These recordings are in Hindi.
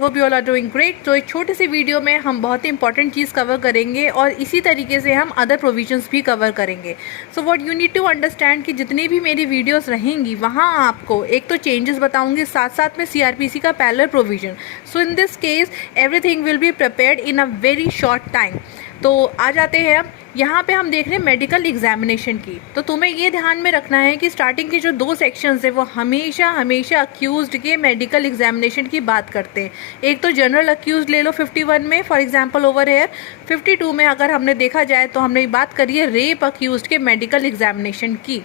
Hope you all are doing great. तो एक छोटी सी वीडियो में हम बहुत ही इंपॉर्टेंट चीज़ कवर करेंगे और इसी तरीके से हम अदर प्रोविजंस भी कवर करेंगे। So what you need to understand कि जितनी भी मेरी वीडियोस रहेंगी वहाँ आपको एक तो चेंजेस बताऊंगी, साथ साथ में सीआरपीसी का parallel provision. So in this case everything will be prepared in a very short time. तो आ जाते हैं अब यहाँ पे हम देख रहे हैं मेडिकल एग्जामिनेशन की। तो तुम्हें ये ध्यान में रखना है कि स्टार्टिंग के जो दो सेक्शंस है वो हमेशा हमेशा अक्यूज्ड के मेडिकल एग्जामिनेशन की बात करते हैं। एक तो जनरल अक्यूज ले लो 51 में, फॉर एग्जांपल ओवर हेयर 52 में अगर हमने देखा जाए तो हमने बात करी है रेप अक्यूज के मेडिकल एग्जामिनेशन की।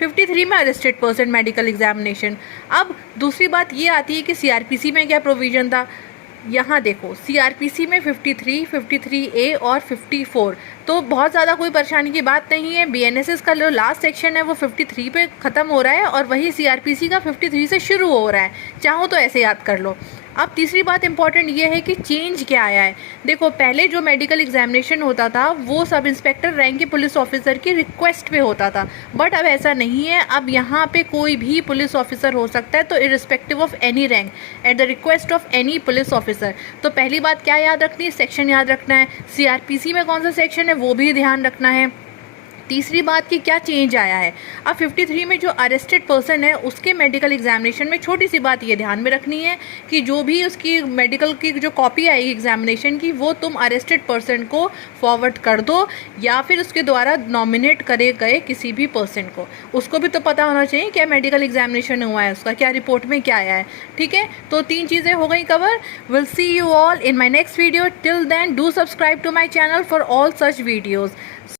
53 में अरेस्टेड पर्सन मेडिकल एग्जामिनेशन। अब दूसरी बात ये आती है कि सीआरपीसी में क्या प्रोविजन था। यहाँ देखो सीआरपीसी में 53, 53A और 54, तो बहुत ज़्यादा कोई परेशानी की बात नहीं है। बीएनएसएस का जो लास्ट सेक्शन है वो 53 पे ख़त्म हो रहा है और वही सीआरपीसी का 53 से शुरू हो रहा है। चाहो तो ऐसे याद कर लो। अब तीसरी बात इंपॉर्टेंट ये है कि चेंज क्या आया है। देखो पहले जो मेडिकल एग्जामिनेशन होता था वो सब इंस्पेक्टर रैंक के पुलिस ऑफिसर की रिक्वेस्ट पे होता था, बट अब ऐसा नहीं है। अब यहाँ पे कोई भी पुलिस ऑफिसर हो सकता है, तो irrespective of any rank at the request of any police officer. तो पहली बात क्या याद रखनी है, सेक्शन याद रखना है। सीआरपीसी में कौन सा सेक्शन है वो भी ध्यान रखना है। तीसरी बात कि क्या चेंज आया है। अब 53 में जो अरेस्टेड पर्सन है उसके मेडिकल एग्जामिनेशन में छोटी सी बात ये ध्यान में रखनी है कि जो भी उसकी मेडिकल की जो कॉपी आएगी एग्जामिनेशन की वो तुम अरेस्टेड पर्सन को फॉरवर्ड कर दो या फिर उसके द्वारा नॉमिनेट करे गए किसी भी पर्सन को। उसको भी तो पता होना चाहिए क्या मेडिकल एग्जामिनेशन हुआ है, उसका क्या रिपोर्ट में क्या आया है। ठीक है, तो 3 चीज़ें हो गई cover. Will see you all in my next video. Till then do subscribe to my channel for all such videos.